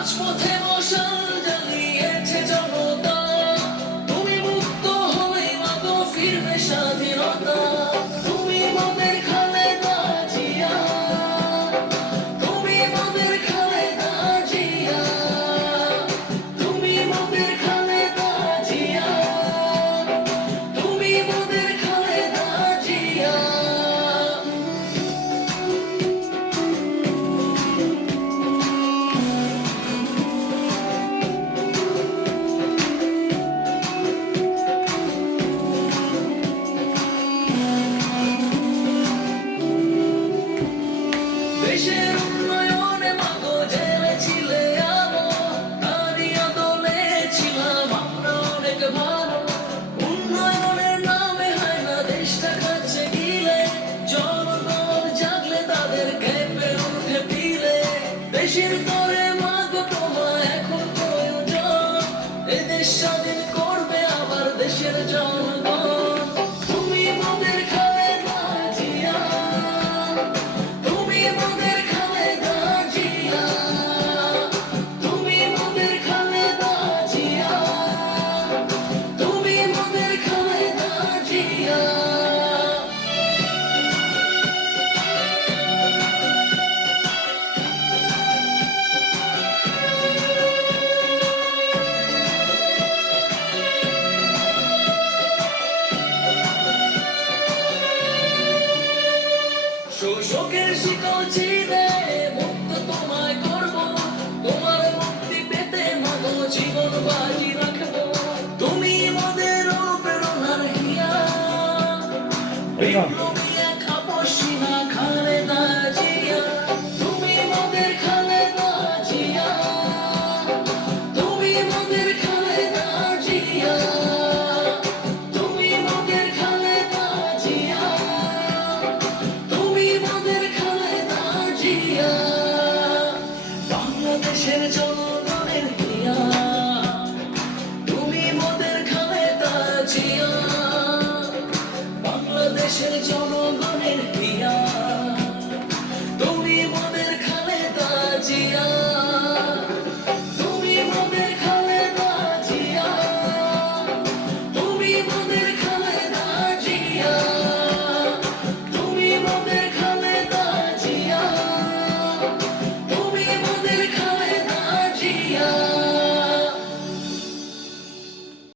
রাজপথে মশাল জ্বালিয়েছে জনতা, তুমি মুক্ত হলে মাগো ফিরবে স্বাধীনতা। তুমি মোদের খালেদা জিয়া, তুমি মোদের খালেদা জিয়া, তুমি মোদের খালেদা জিয়া, তুমি মোদের খালেদা জিয়া। দেশের উন্নয়নে মাগো জেলেছিলে আমল, তারিয়া দলে ছিলাম আমরা অনেক ভালো। উন্নয়নের নামে হয় না দেশটা খাচ্ছে গিলে, জনগণ জাগলে তাদের কেঁপে উঠে পিলে। দেশের তরে মাগো তোমায় এখন প্রয়োজন, এ দেশ স্বাধীন করবে আবার দেশের জনগণ। তুমি মোদের খালেদা জিয়া, তুমি মোদের খালেদা জিয়া, তুমি মোদের খালেদা জিয়া, তুমি মোদের খালেদা জিয়া। শোষকের শিকল ছিঁড়ে মুক্ত তোমায় করব, তোমার মুক্তি পেতে মাগো জীবন বাজি রাখবো। তুমি মোদের প্রেরণার হিয়া, বিপ্লবী এক আপসীনা খালেদা জিয়া। তুমি মোদের খালেদা জিয়া, তুমি মোদের খালেদা জিয়া, তুমি মোদের খালেদা জিয়া, তুমি মোদের খালেদা জিয়া। বাংলাদেশের জনগণের হিয়া, তুমি মোদের খালেদা জিয়া। বাংলাদেশের জন